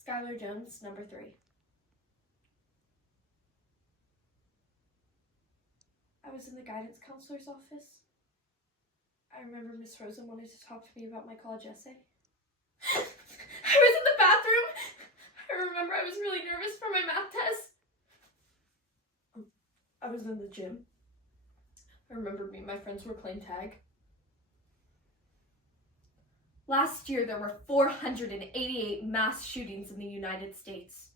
Skylar Jones, number 3. I was in the guidance counselor's office. I remember Miss Rosen wanted to talk to me about my college essay. I was in the bathroom. I remember I was really nervous for my math test. I was in the gym. I remember me and my friends were playing tag. Last year, there were 488 mass shootings in the United States.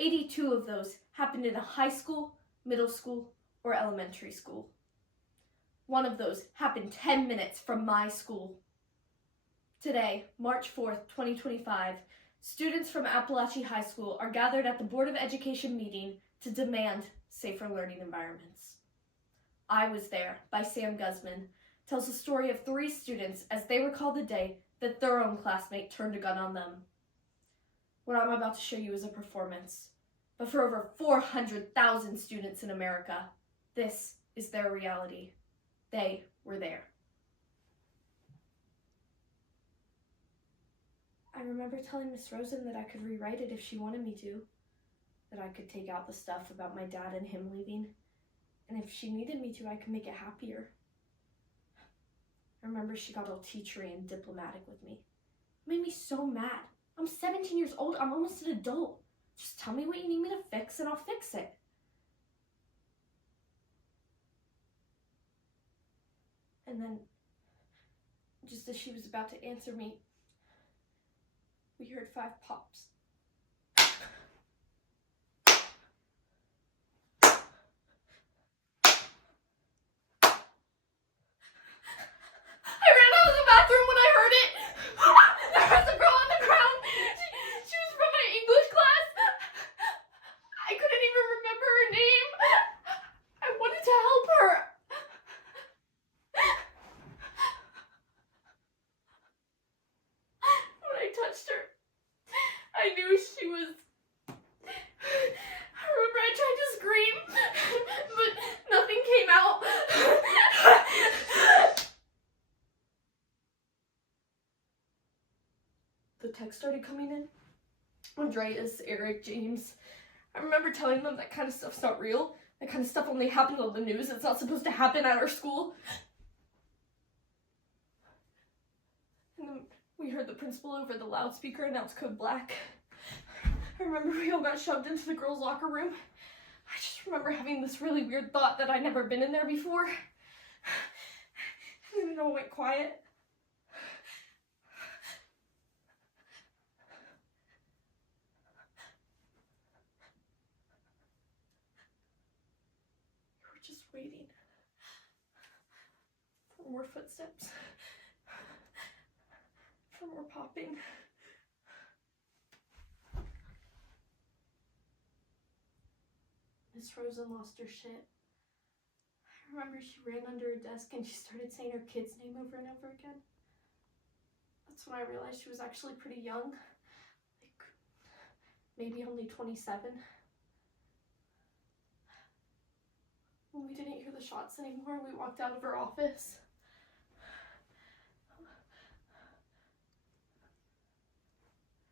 82 of those happened in a high school, middle school, or elementary school. One of those happened 10 minutes from my school. Today, March 4th, 2025, students from Appalachia High School are gathered at the Board of Education meeting to demand safer learning environments. I Was There by Sam Guzman tells the story of 3 students as they recall the day that their own classmate turned a gun on them. What I'm about to show you is a performance, but for over 400,000 students in America, this is their reality. They were there. I remember telling Miss Rosen that I could rewrite it if she wanted me to, that I could take out the stuff about my dad and him leaving, and if she needed me to, I could make it happier. I remember she got all teachery and diplomatic with me. It made me so mad. I'm 17 years old. I'm almost an adult. Just tell me what you need me to fix and I'll fix it. And then, just as she was about to answer me, we heard 5 pops. I ran out of the bathroom when I heard it. There was a girl on the ground. She was from my English class. I couldn't even remember her name. I wanted to help her. When I touched her, I knew she was... I remember I tried to scream, but nothing came out. The text started coming in. Andreas, Eric, James. I remember telling them that kind of stuff's not real. That kind of stuff only happens on the news. It's not supposed to happen at our school. And then we heard the principal over the loudspeaker announce code black. I remember we all got shoved into the girls' locker room. I just remember having this really weird thought that I'd never been in there before. And then it all went quiet. We were just waiting for more footsteps, for more popping. Miss Rosen lost her shit. I remember she ran under her desk and she started saying her kid's name over and over again. That's when I realized she was actually pretty young, like maybe only 27. When we didn't hear the shots anymore, we walked out of her office.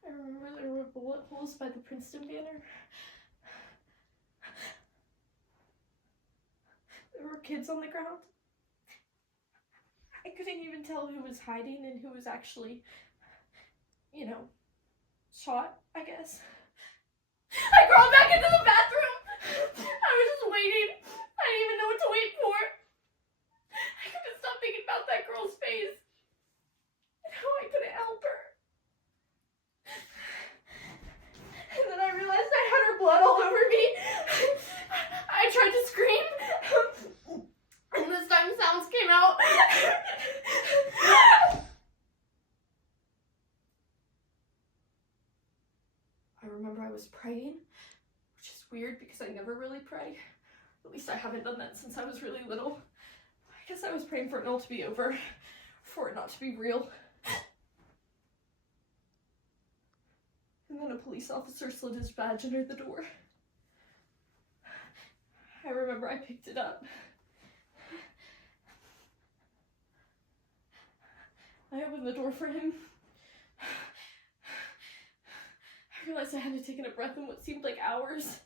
I remember there were bullet holes by the Princeton banner. There were kids on the ground. I couldn't even tell who was hiding and who was actually, shot, I guess. I crawled back into the bathroom. I was just waiting. I didn't even know what to wait for. I couldn't stop thinking about that girl's face and how I couldn't help her. And then I realized I had her blood all over me. I tried to scream, and this time sounds came out. I remember I was praying, which is weird because I never really pray. At least I haven't done that since I was really little. I guess I was praying for it all to be over, for it not to be real. And then a police officer slid his badge under the door. I remember I picked it up. I opened the door for him. I realized I hadn't taken a breath in what seemed like hours.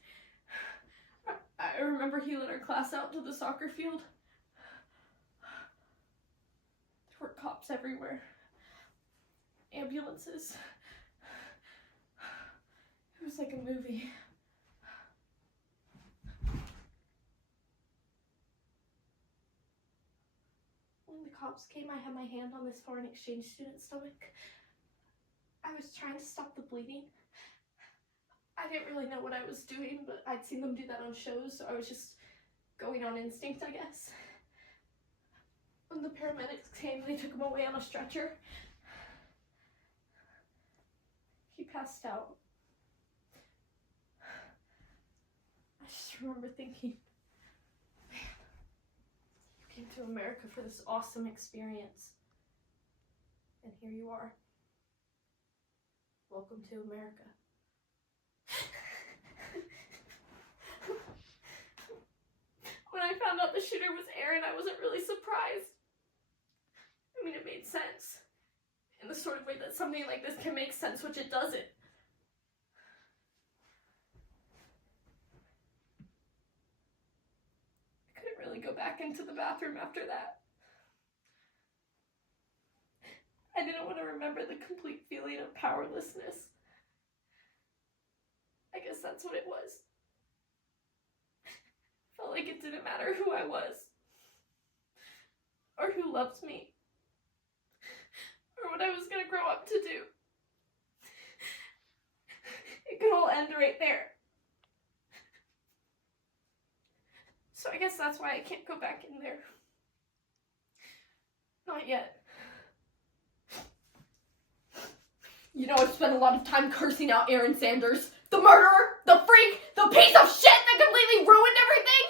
I remember he led our class out to the soccer field. There were cops everywhere. Ambulances. It was like a movie. When the cops came, I had my hand on this foreign exchange student's stomach. I was trying to stop the bleeding. I didn't really know what I was doing, but I'd seen them do that on shows, so I was just going on instinct, I guess. When the paramedics came, they took him away on a stretcher. He passed out. I just remember thinking, man, you came to America for this awesome experience. And here you are. Welcome to America. When I found out the shooter was Aaron, I wasn't really surprised. I mean, it made sense. In the sort of way that something like this can make sense, which it doesn't. I couldn't really go back into the bathroom after that. I didn't want to remember the complete feeling of powerlessness. I guess that's what it was. Felt like it didn't matter who I was, or who loves me, or what I was going to grow up to do. It could all end right there. So I guess that's why I can't go back in there. Not yet. You know, I've spent a lot of time cursing out Aaron Sanders, the murderer, the freak, the piece of shit that completely ruined everything.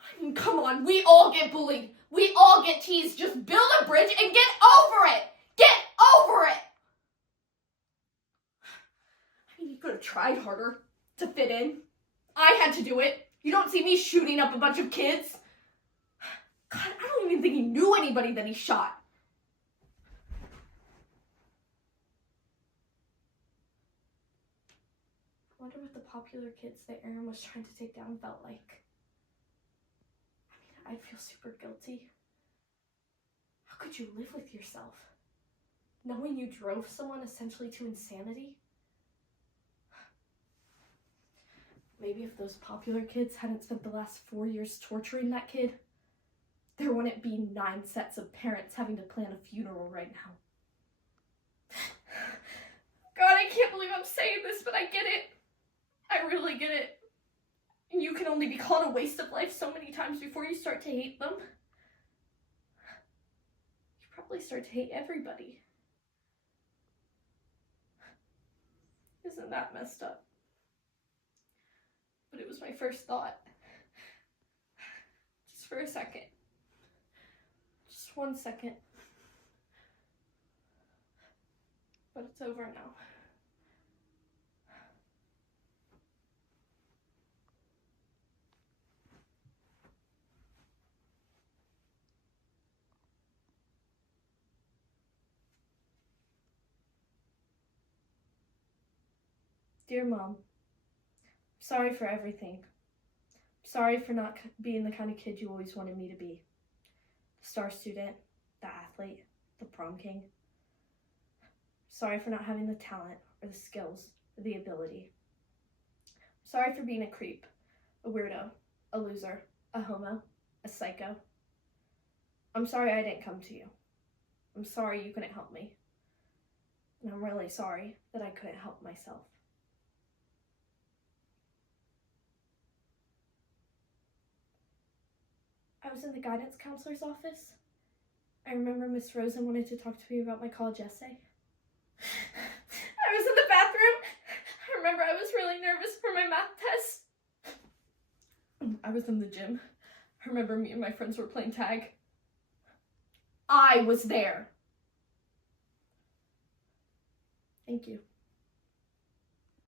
I mean, come on, we all get bullied. We all get teased. Just build a bridge and get over it. Get over it. I mean, you could have tried harder to fit in. I had to do it. You don't see me shooting up a bunch of kids. God, I don't even think he knew anybody that he shot. I wonder what the popular kids that Aaron was trying to take down felt like. I mean, I feel super guilty. How could you live with yourself? Knowing you drove someone essentially to insanity? Maybe if those popular kids hadn't spent the last 4 years torturing that kid, there wouldn't be 9 sets of parents having to plan a funeral right now. God, I can't believe I'm saying this, but I get it. I really get it. And you can only be called a waste of life so many times before you start to hate them. You probably start to hate everybody. Isn't that messed up? But it was my first thought. Just for a second. Just 1 second. But it's over now. Dear Mom, sorry for everything. Sorry for not being the kind of kid you always wanted me to be. The star student, the athlete, the prom king. Sorry for not having the talent or the skills or the ability. Sorry for being a creep, a weirdo, a loser, a homo, a psycho. I'm sorry I didn't come to you. I'm sorry you couldn't help me. And I'm really sorry that I couldn't help myself. I was in the guidance counselor's office. I remember Miss Rosen wanted to talk to me about my college essay. I was in the bathroom. I remember I was really nervous for my math test. I was in the gym. I remember me and my friends were playing tag. I was there. Thank you.